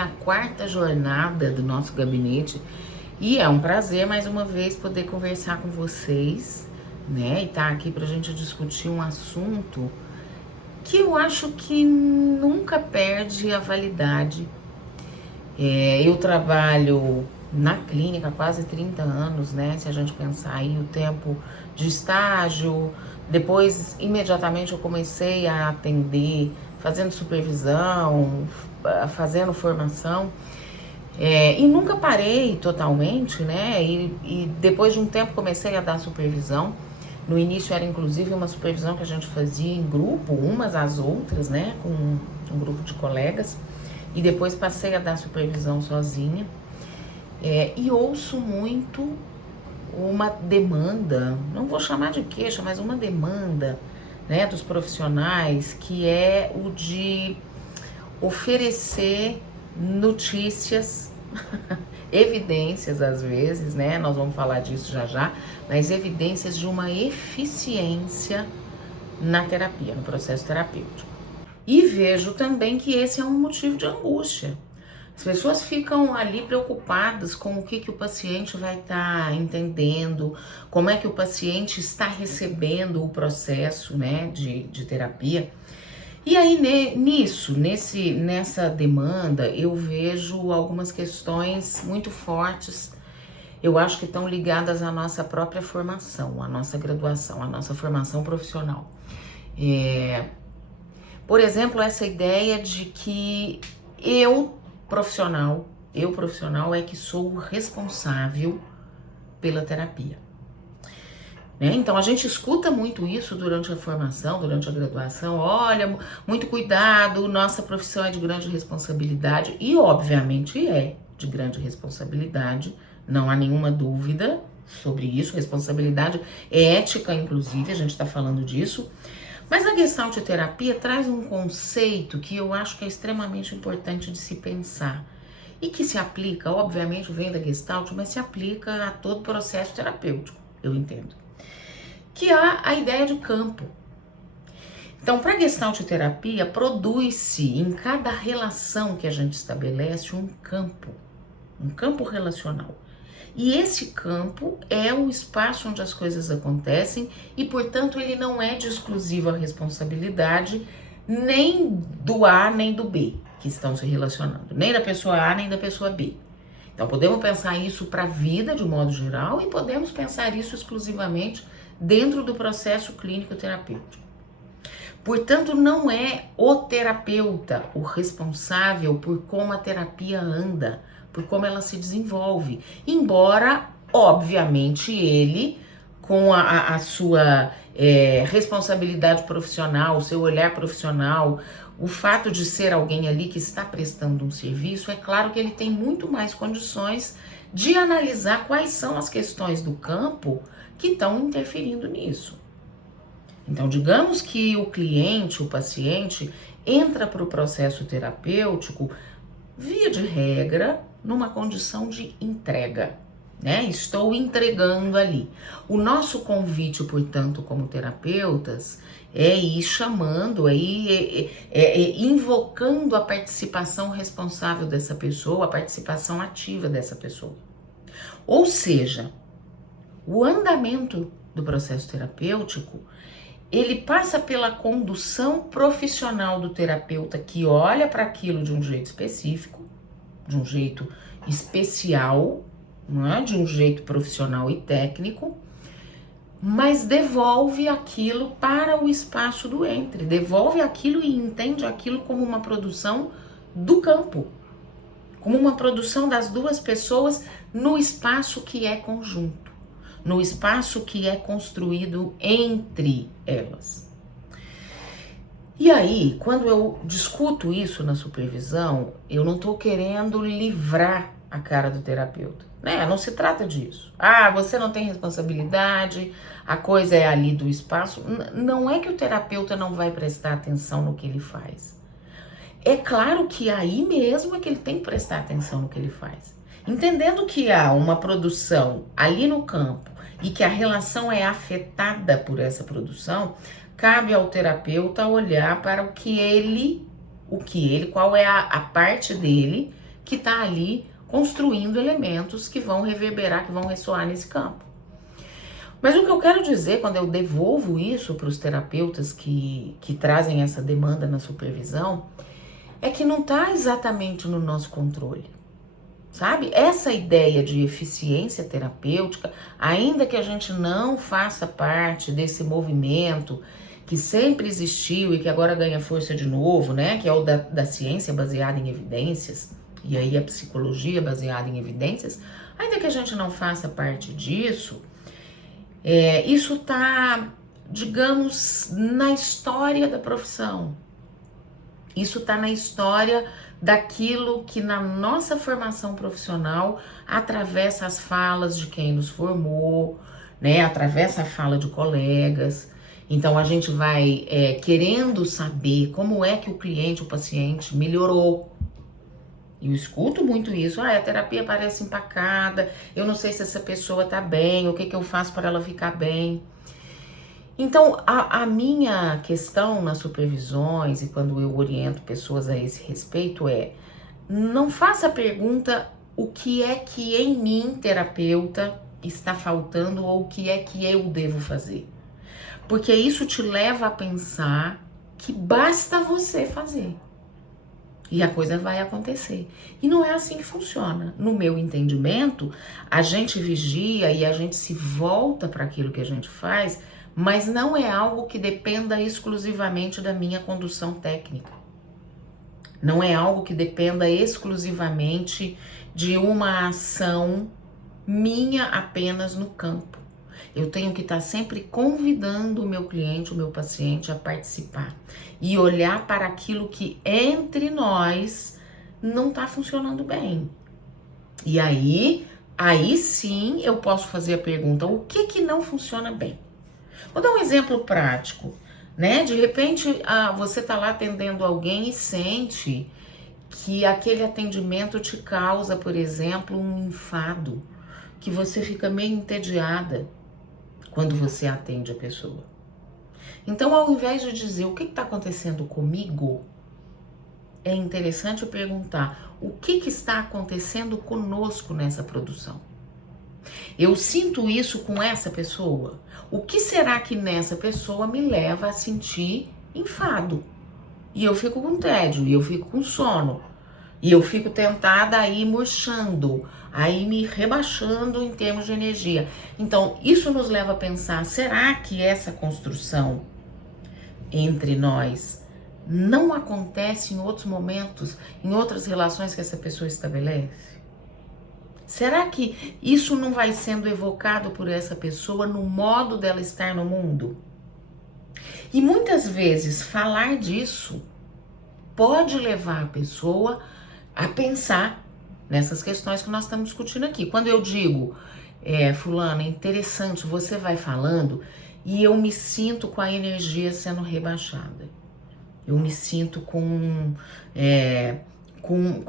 na quarta jornada do nosso gabinete e é um prazer mais uma vez poder conversar com vocês, né? E tá aqui pra gente discutir um assunto que eu acho que nunca perde a validade. Eu trabalho na clínica há quase 30 anos, né? Se a gente pensar aí o tempo de estágio, depois imediatamente eu comecei a atender, fazendo supervisão, fazendo formação, e nunca parei totalmente, né? E depois de um tempo comecei a dar supervisão. No início era inclusive uma supervisão que a gente fazia em grupo, umas às outras, né? Com um grupo de colegas. E depois passei a dar supervisão sozinha. E ouço muito uma demanda, não vou chamar de queixa, mas uma demanda, né, dos profissionais, que é o de oferecer notícias, evidências às vezes, né? Nós vamos falar disso já já, mas evidências de uma eficiência na terapia, no processo terapêutico. E vejo também que esse é um motivo de angústia. As pessoas ficam ali preocupadas com o que o paciente vai estar entendendo, como é que o paciente está recebendo o processo, né, de terapia. E aí nessa demanda eu vejo algumas questões muito fortes, eu acho que estão ligadas à nossa própria formação, à nossa graduação, à nossa formação profissional. Por exemplo, essa ideia de que eu profissional é que sou o responsável pela terapia. Né? Então a gente escuta muito isso durante a formação, durante a graduação. Olha, muito cuidado, nossa profissão é de grande responsabilidade, e obviamente é de grande responsabilidade, não há nenhuma dúvida sobre isso, responsabilidade ética, inclusive, a gente está falando disso. Mas a Gestalt terapia traz um conceito que eu acho que é extremamente importante de se pensar e que se aplica, obviamente vem da Gestalt, mas se aplica a todo processo terapêutico, eu entendo. Que é a ideia de campo. Então, para a Gestalt terapia, produz-se em cada relação que a gente estabelece um campo relacional. E esse campo é o espaço onde as coisas acontecem e, portanto, ele não é de exclusiva responsabilidade nem do A nem do B que estão se relacionando, nem da pessoa A nem da pessoa B. Então, podemos pensar isso para a vida de um modo geral e podemos pensar isso exclusivamente dentro do processo clínico terapêutico. Portanto, não é o terapeuta o responsável por como a terapia anda, por como ela se desenvolve, embora, obviamente, ele, com a sua responsabilidade profissional, o seu olhar profissional, o fato de ser alguém ali que está prestando um serviço, é claro que ele tem muito mais condições de analisar quais são as questões do campo que estão interferindo nisso. Então, digamos que o cliente, o paciente, entra para o processo terapêutico, via de regra, numa condição de entrega, né? Estou entregando ali. O nosso convite, portanto, como terapeutas, é ir chamando, invocando a participação responsável dessa pessoa, a participação ativa dessa pessoa. Ou seja, o andamento do processo terapêutico, ele passa pela condução profissional do terapeuta que olha para aquilo de um jeito específico, de um jeito especial, não é? De um jeito profissional e técnico, mas devolve aquilo para o espaço do entre, devolve aquilo e entende aquilo como uma produção do campo, como uma produção das duas pessoas no espaço que é conjunto, no espaço que é construído entre elas. E aí, quando eu discuto isso na supervisão, eu não estou querendo livrar a cara do terapeuta, né? Não se trata disso. Ah, você não tem responsabilidade, a coisa é ali do espaço. Não é que o terapeuta não vai prestar atenção no que ele faz. É claro que aí mesmo é que ele tem que prestar atenção no que ele faz. Entendendo que há uma produção ali no campo e que a relação é afetada por essa produção, cabe ao terapeuta olhar para qual é a parte dele que está ali construindo elementos que vão reverberar, que vão ressoar nesse campo. Mas o que eu quero dizer quando eu devolvo isso para os terapeutas que trazem essa demanda na supervisão é que não está exatamente no nosso controle, sabe? Essa ideia de eficiência terapêutica, ainda que a gente não faça parte desse movimento que sempre existiu e que agora ganha força de novo, né? Que é o da ciência baseada em evidências, e aí a psicologia baseada em evidências, ainda que a gente não faça parte disso, isso tá, digamos, na história da profissão. Isso tá na história daquilo que na nossa formação profissional atravessa as falas de quem nos formou, né? Atravessa a fala de colegas. Então a gente vai querendo saber como é que o cliente, o paciente melhorou. E eu escuto muito isso, a terapia parece empacada, eu não sei se essa pessoa tá bem, o que eu faço para ela ficar bem. Então, a minha questão nas supervisões e quando eu oriento pessoas a esse respeito não faça a pergunta o que é que em mim, terapeuta, está faltando ou o que é que eu devo fazer. Porque isso te leva a pensar que basta você fazer. E a coisa vai acontecer. E não é assim que funciona. No meu entendimento, a gente vigia e a gente se volta para aquilo que a gente faz, mas não é algo que dependa exclusivamente da minha condução técnica. Não é algo que dependa exclusivamente de uma ação minha apenas no campo. Eu tenho que estar sempre convidando o meu cliente, o meu paciente a participar e olhar para aquilo que entre nós não está funcionando bem. E aí sim eu posso fazer a pergunta, o que não funciona bem? Vou dar um exemplo prático, né? De repente você está lá atendendo alguém e sente que aquele atendimento te causa, por exemplo, um enfado, que você fica meio entediada quando você atende a pessoa. Então, ao invés de dizer o que está acontecendo comigo, é interessante perguntar o que está acontecendo conosco nessa produção. Eu sinto isso com essa pessoa? O que será que nessa pessoa me leva a sentir enfado? E eu fico com tédio, e eu fico com sono, e eu fico tentada a ir murchando, aí me rebaixando em termos de energia. Então, isso nos leva a pensar, será que essa construção entre nós não acontece em outros momentos, em outras relações que essa pessoa estabelece? Será que isso não vai sendo evocado por essa pessoa no modo dela estar no mundo? E muitas vezes falar disso pode levar a pessoa a pensar nessas questões que nós estamos discutindo aqui. Quando eu digo, fulano, é interessante, você vai falando e eu me sinto com a energia sendo rebaixada. Eu me sinto com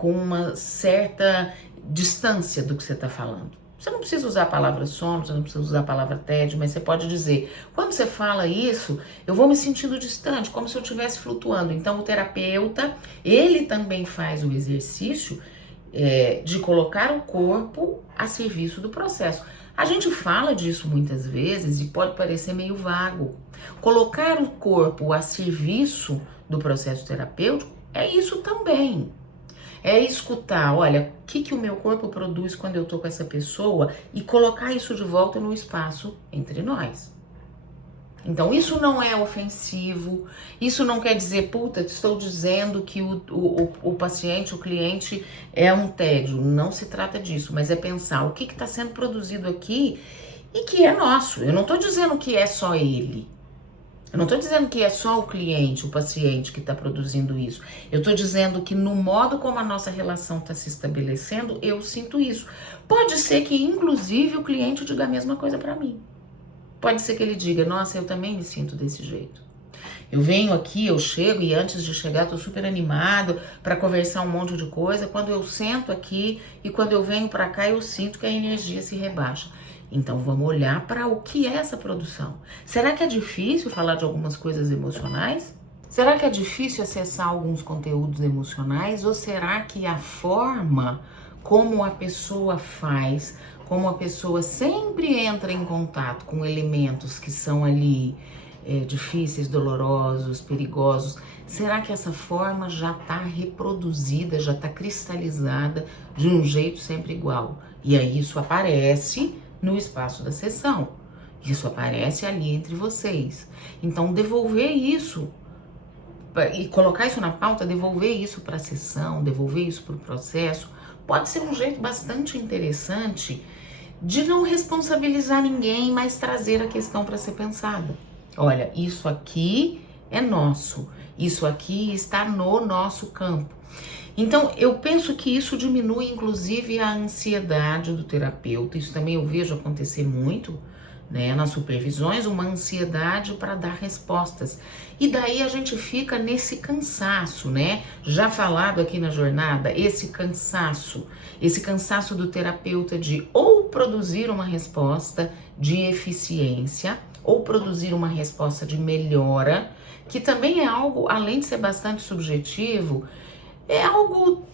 uma certa distância do que você está falando. Você não precisa usar a palavra sono, você não precisa usar a palavra tédio, mas você pode dizer, quando você fala isso, eu vou me sentindo distante, como se eu estivesse flutuando. Então o terapeuta, ele também faz o exercício de colocar o corpo a serviço do processo. A gente fala disso muitas vezes e pode parecer meio vago. Colocar o corpo a serviço do processo terapêutico é isso também. É escutar, olha, o que o meu corpo produz quando eu tô com essa pessoa e colocar isso de volta no espaço entre nós. Então, isso não é ofensivo, isso não quer dizer, puta, estou dizendo que o paciente, o cliente é um tédio. Não se trata disso, mas é pensar o que está sendo produzido aqui e que é nosso. Eu não estou dizendo que é só ele. Eu não estou dizendo que é só o cliente, o paciente que está produzindo isso. Eu estou dizendo que no modo como a nossa relação está se estabelecendo, eu sinto isso. Pode ser que, inclusive, o cliente diga a mesma coisa para mim. Pode ser que ele diga, nossa, eu também me sinto desse jeito. Eu venho aqui, eu chego e antes de chegar estou super animado para conversar um monte de coisa. Quando eu sento aqui e quando eu venho para cá, eu sinto que a energia se rebaixa. Então vamos olhar para o que é essa produção. Será que é difícil falar de algumas coisas emocionais? Será que é difícil acessar alguns conteúdos emocionais ou será que a forma como a pessoa faz, como a pessoa sempre entra em contato com elementos que são ali difíceis, dolorosos, perigosos, será que essa forma já está reproduzida, já está cristalizada de um jeito sempre igual? E aí isso aparece no espaço da sessão, isso aparece ali entre vocês. Então devolver isso e colocar isso na pauta, devolver isso para a sessão, devolver isso para o processo, pode ser um jeito bastante interessante de não responsabilizar ninguém, mas trazer a questão para ser pensada. Olha, isso aqui é nosso, isso aqui está no nosso campo. Então, eu penso que isso diminui, inclusive, a ansiedade do terapeuta. Isso também eu vejo acontecer muito, né, nas supervisões, uma ansiedade para dar respostas. E daí a gente fica nesse cansaço, né? Já falado aqui na jornada, esse cansaço do terapeuta de ou produzir uma resposta de eficiência, ou produzir uma resposta de melhora, que também é algo, além de ser bastante subjetivo, é algo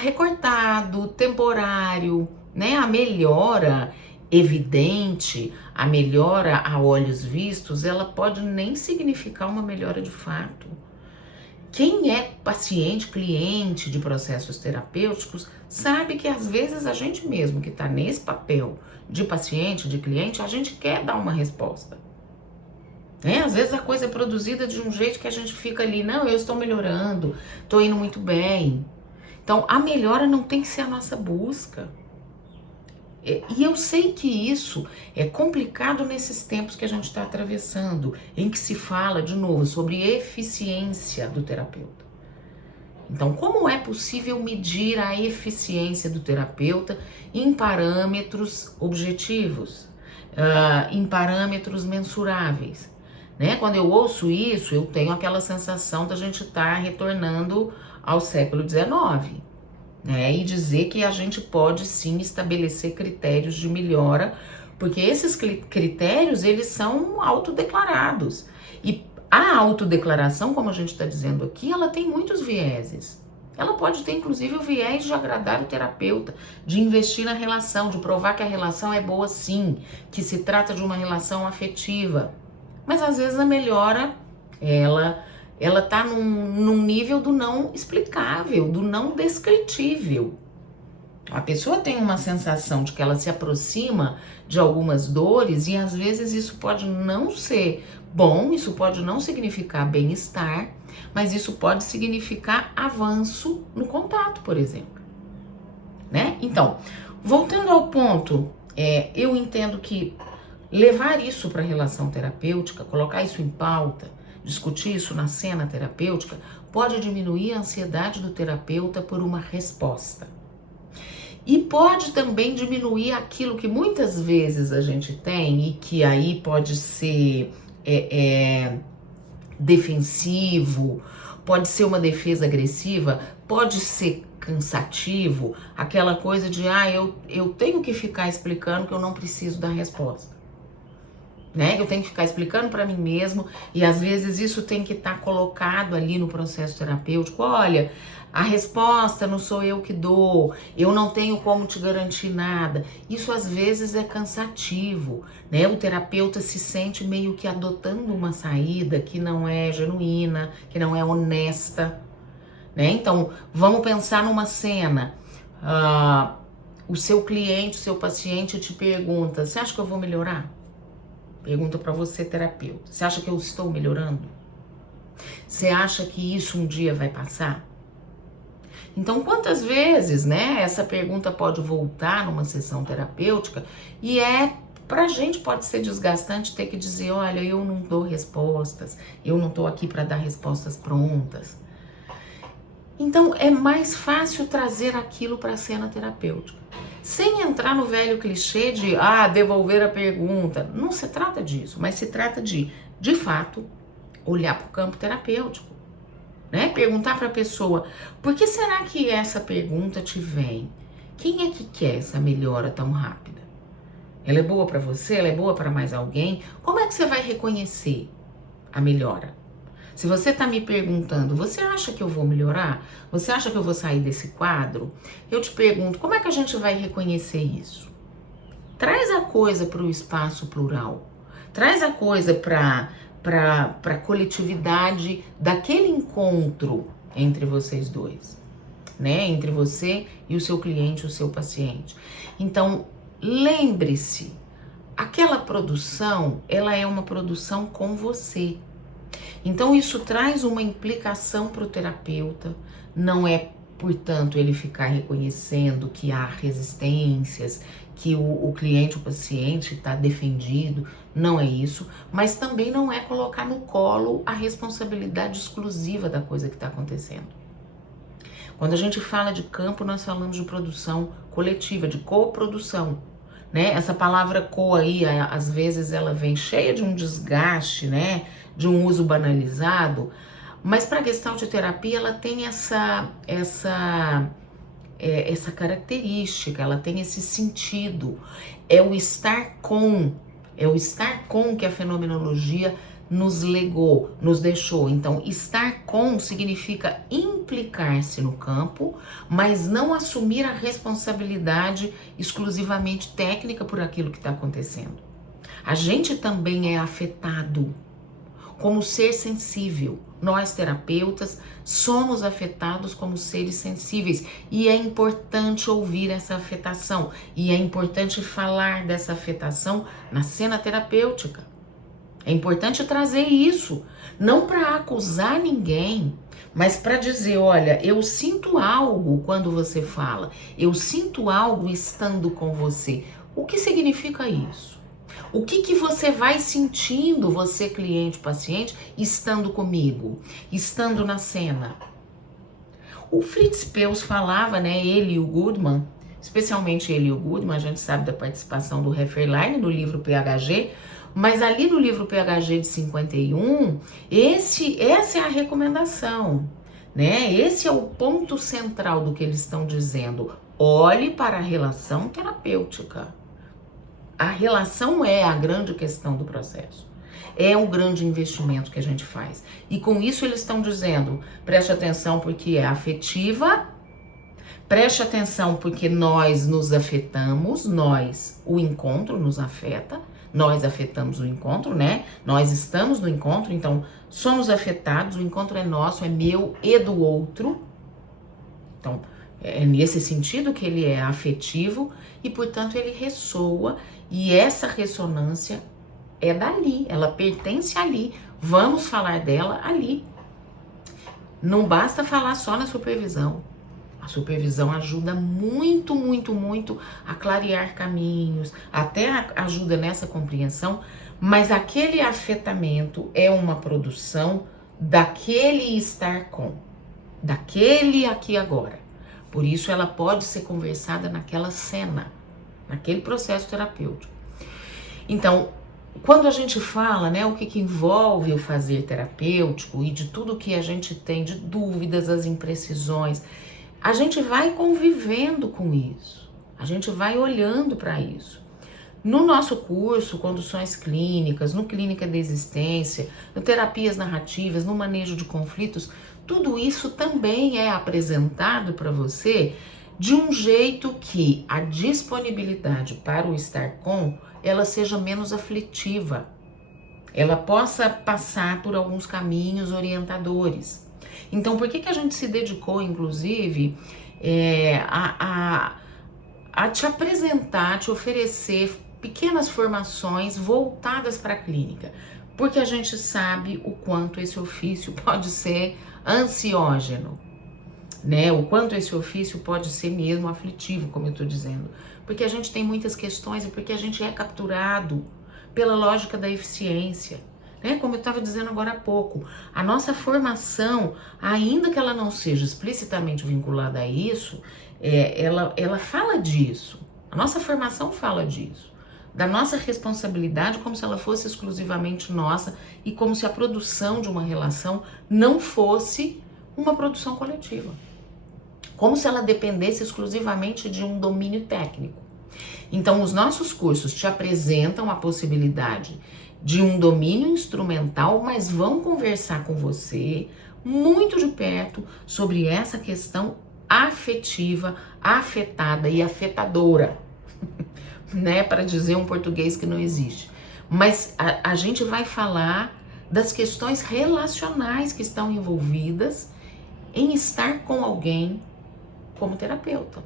recortado, temporário, né? A melhora evidente, a melhora a olhos vistos, ela pode nem significar uma melhora de fato. Quem é paciente, cliente de processos terapêuticos, sabe que às vezes a gente mesmo que está nesse papel de paciente, de cliente, a gente quer dar uma resposta. Às vezes a coisa é produzida de um jeito que a gente fica ali, não, eu estou melhorando, estou indo muito bem. Então, a melhora não tem que ser a nossa busca. E eu sei que isso é complicado nesses tempos que a gente está atravessando, em que se fala, de novo, sobre eficiência do terapeuta. Então, como é possível medir a eficiência do terapeuta em parâmetros objetivos, em parâmetros mensuráveis? Né? Quando eu ouço isso, eu tenho aquela sensação da gente estar retornando ao século XIX. Né, e dizer que a gente pode sim estabelecer critérios de melhora, porque esses critérios, eles são autodeclarados. E a autodeclaração, como a gente está dizendo aqui, ela tem muitos vieses. Ela pode ter, inclusive, o viés de agradar o terapeuta, de investir na relação, de provar que a relação é boa sim, que se trata de uma relação afetiva. Mas, às vezes, a melhora, ela tá num nível do não explicável, do não descritível. A pessoa tem uma sensação de que ela se aproxima de algumas dores e às vezes isso pode não ser bom, isso pode não significar bem-estar, mas isso pode significar avanço no contato, por exemplo. Né? Então, voltando ao ponto, eu entendo que levar isso para a relação terapêutica, colocar isso em pauta, discutir isso na cena terapêutica, pode diminuir a ansiedade do terapeuta por uma resposta. E pode também diminuir aquilo que muitas vezes a gente tem e que aí pode ser defensivo, pode ser uma defesa agressiva, pode ser cansativo, aquela coisa de eu tenho que ficar explicando que eu não preciso da resposta. Né? Eu tenho que ficar explicando para mim mesmo e às vezes isso tem que estar colocado ali no processo terapêutico. Olha, a resposta não sou eu que dou, eu não tenho como te garantir nada. Isso às vezes é cansativo, né? O terapeuta se sente meio que adotando uma saída que não é genuína, que não é honesta, né? Então, vamos pensar numa cena. O seu cliente, o seu paciente te pergunta, você acha que eu vou melhorar? Pergunta para você, terapeuta. Você acha que eu estou melhorando? Você acha que isso um dia vai passar? Então, quantas vezes, né, essa pergunta pode voltar numa sessão terapêutica e pra gente pode ser desgastante ter que dizer, olha, eu não dou respostas, eu não tô aqui para dar respostas prontas. Então, é mais fácil trazer aquilo para a cena terapêutica. Sem entrar no velho clichê de, devolver a pergunta. Não se trata disso, mas se trata de fato, olhar para o campo terapêutico. Né? Perguntar para a pessoa, por que será que essa pergunta te vem? Quem é que quer essa melhora tão rápida? Ela é boa para você? Ela é boa para mais alguém? Como é que você vai reconhecer a melhora? Se você está me perguntando, você acha que eu vou melhorar? Você acha que eu vou sair desse quadro? Eu te pergunto, como é que a gente vai reconhecer isso? Traz a coisa para o espaço plural. Traz a coisa para a coletividade daquele encontro entre vocês dois, né? Entre você e o seu cliente, o seu paciente. Então, lembre-se, aquela produção, ela é uma produção com você. Então, isso traz uma implicação para o terapeuta, não é, portanto, ele ficar reconhecendo que há resistências, que o cliente, o paciente está defendido, não é isso, mas também não é colocar no colo a responsabilidade exclusiva da coisa que está acontecendo. Quando a gente fala de campo, nós falamos de produção coletiva, de coprodução, né? Essa palavra co aí, às vezes ela vem cheia de um desgaste, né? De um uso banalizado, mas para a Gestalt terapia ela tem essa característica, ela tem esse sentido, é o estar com que a fenomenologia nos legou, nos deixou. Então, estar com significa implicar-se no campo, mas não assumir a responsabilidade exclusivamente técnica por aquilo que está acontecendo. A gente também é afetado como ser sensível. Nós, terapeutas, somos afetados como seres sensíveis e é importante ouvir essa afetação e é importante falar dessa afetação na cena terapêutica. É importante trazer isso, não para acusar ninguém, mas para dizer, olha, eu sinto algo quando você fala, eu sinto algo estando com você. O que significa isso? O que você vai sentindo, você cliente, paciente, estando comigo, estando na cena? O Fritz Perls falava, né, ele e o Goodman, especialmente ele e o Goodman, a gente sabe da participação do Hefferlein no livro PHG, mas ali no livro PHG de 51, essa é a recomendação, né? Esse é o ponto central do que eles estão dizendo. Olhe para a relação terapêutica. A relação é a grande questão do processo. É um grande investimento que a gente faz. E com isso eles estão dizendo, preste atenção porque é afetiva, preste atenção porque nós nos afetamos, o encontro nos afeta, nós afetamos o encontro, né? Nós estamos no encontro, então somos afetados, o encontro é nosso, é meu e do outro. Então, é nesse sentido que ele é afetivo e, portanto, ele ressoa e essa ressonância é dali, ela pertence ali. Vamos falar dela ali. Não basta falar só na supervisão. A supervisão ajuda muito, muito, muito a clarear caminhos, até ajuda nessa compreensão, mas aquele afetamento é uma produção daquele estar com, daquele aqui agora. Por isso ela pode ser conversada naquela cena, naquele processo terapêutico. Então, quando a gente fala, né, o que envolve o fazer terapêutico e de tudo que a gente tem de dúvidas, as imprecisões, a gente vai convivendo com isso, a gente vai olhando para isso. No nosso curso, Conduções Clínicas, no Clínica da Existência, no Terapias Narrativas, no Manejo de Conflitos, tudo isso também é apresentado para você de um jeito que a disponibilidade para o estar com, ela seja menos aflitiva, ela possa passar por alguns caminhos orientadores. Então, por que a gente se dedicou, inclusive, a te apresentar, te oferecer pequenas formações voltadas para a clínica? Porque a gente sabe o quanto esse ofício pode ser ansiógeno, né? O quanto esse ofício pode ser mesmo aflitivo, como eu estou dizendo. Porque a gente tem muitas questões e porque a gente é capturado pela lógica da eficiência. Como eu estava dizendo agora há pouco, a nossa formação, ainda que ela não seja explicitamente vinculada a isso, ela fala disso. A nossa formação fala disso. Da nossa responsabilidade como se ela fosse exclusivamente nossa e como se a produção de uma relação não fosse uma produção coletiva. Como se ela dependesse exclusivamente de um domínio técnico. Então, os nossos cursos te apresentam a possibilidade de um domínio instrumental, mas vão conversar com você muito de perto sobre essa questão afetiva, afetada e afetadora, né? Para dizer um português que não existe. Mas a gente vai falar das questões relacionais que estão envolvidas em estar com alguém como terapeuta.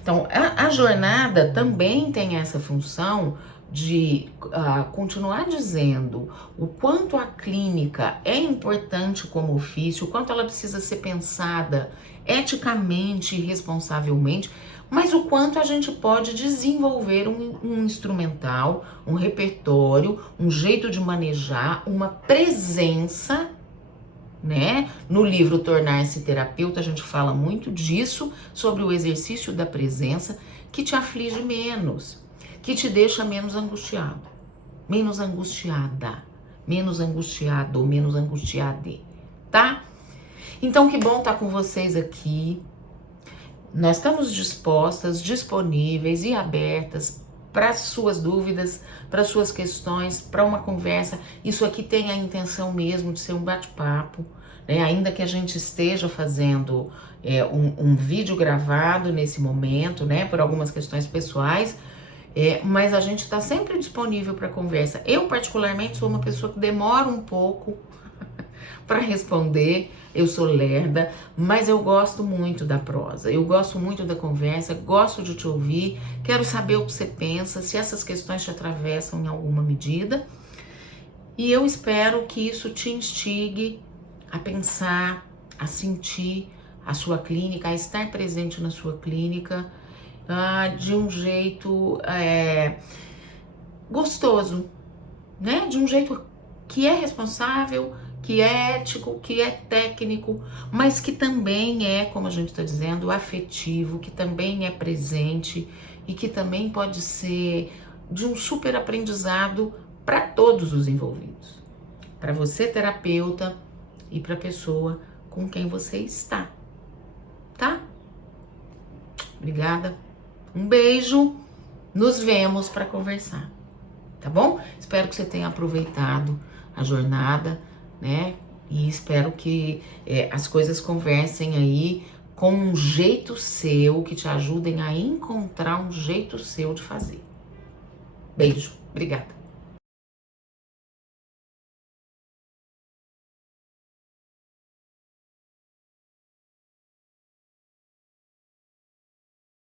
Então, a jornada também tem essa função de continuar dizendo o quanto a clínica é importante como ofício, o quanto ela precisa ser pensada eticamente e responsavelmente, mas o quanto a gente pode desenvolver um instrumental, um repertório, um jeito de manejar, uma presença, né? No livro Tornar-se Terapeuta, a gente fala muito disso, sobre o exercício da presença, que te aflige menos, que te deixa menos angustiado, menos angustiada, menos angustiado, menos angustiade, tá? Então, que bom estar com vocês aqui. Nós estamos dispostas, disponíveis e abertas para suas dúvidas, para suas questões, para uma conversa. Isso aqui tem a intenção mesmo de ser um bate-papo, né? Ainda que a gente esteja fazendo um vídeo gravado nesse momento, né? Por algumas questões pessoais, mas a gente está sempre disponível para conversa. Eu, particularmente, sou uma pessoa que demora um pouco para responder, eu sou lerda, mas eu gosto muito da prosa, eu gosto muito da conversa, gosto de te ouvir, quero saber o que você pensa, se essas questões te atravessam em alguma medida, e eu espero que isso te instigue a pensar, a sentir a sua clínica, a estar presente na sua clínica de um jeito gostoso, né? De um jeito que é responsável, que é ético, que é técnico, mas que também é, como a gente está dizendo, afetivo, que também é presente e que também pode ser de um super aprendizado para todos os envolvidos. Para você, terapeuta, e para a pessoa com quem você está, tá? Obrigada, um beijo, nos vemos para conversar, tá bom? Espero que você tenha aproveitado a jornada, né? E espero que as coisas conversem aí com um jeito seu, que te ajudem a encontrar um jeito seu de fazer. Beijo, obrigada.